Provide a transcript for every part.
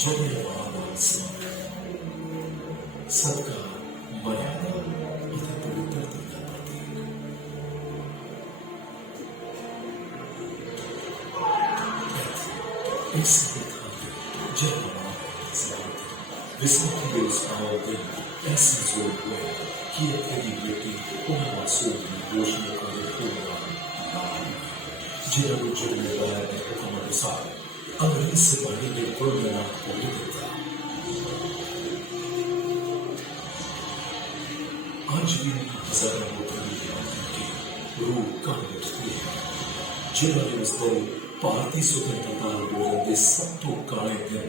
Jallianwala सबका मर्यादा तथा पवित्रता का प्रतीक। इस विश्व की व्यवस्थाओं के ऐसे जोर हुए कि अपनी बेटी उन मासूम दोषियों को जिन्होंने जो लगाया है हुक्म अनुसार अंग्रेज सिपाही ने कुल मिला को भी देता। आज भी हजारों लोगों की रूह कम उठती है जिन्होंने उस दिन भारतीय स्वतंत्रता आंदोलन के सब तो काले दिन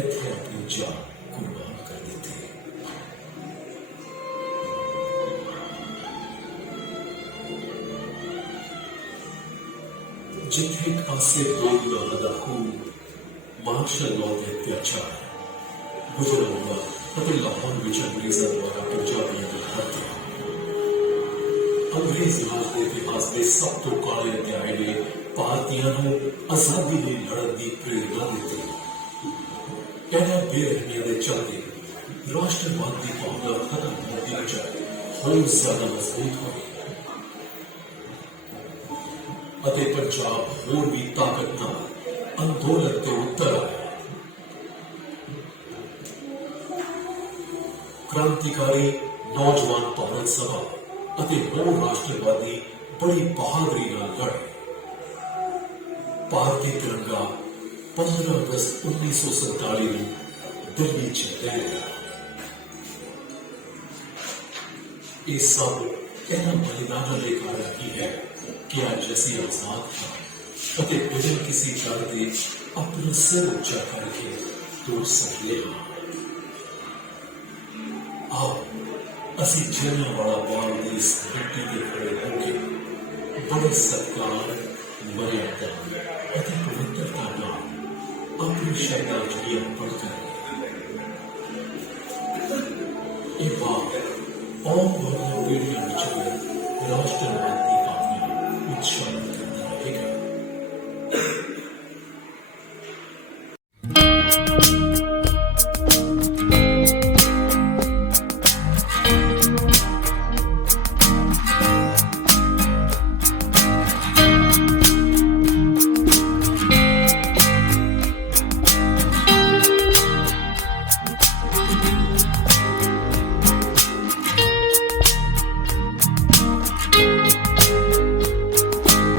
इतने अपनी जान कुर्बान कर दी थी। जिथे खासे लोग लौटा खून मार्शल लॉ के अत्याचार गुजरात लाहौर विच अंग्रेजों द्वारा पंजाबियों की हत्या अंग्रेज राज के इतिहास के सब तो काले अध्याय ने भारतीयों को आजादी की लड़न की प्रेरणा दी। इन्होंने बेरहमियों के चलते राष्ट्रवाद की भावना खत्म होती जाए होर ज्यादा मजबूत हुई अते पंजाब होर भी ताकत नाल अंदोलन के उत्तर आया। क्रांतिकारी नौजवान भारत सभा अते होर राष्ट्रवादी बड़ी बहादुरी नाल लड़े। भारतीय तिरंगा 15 अगस्त 1947 में दिल्ली च लहर गया। ये सब इन्हां बलिदानां दे कारण ही है कि आज असीं आजाद हां अते बिना किसी डर दे अपना सिर ऊंचा करके तुर सकते हां। आओ असीं जलियांवाला बाग की इस मिट्टी के खड़े होके बड़े सत्कार मर्यादा अति पवित्रता नाल अपनी श्रद्धांजलि अर्पण करें। ये बाग आने वाली पीढ़ियों में राष्ट्रवाद की भावना उत्साहित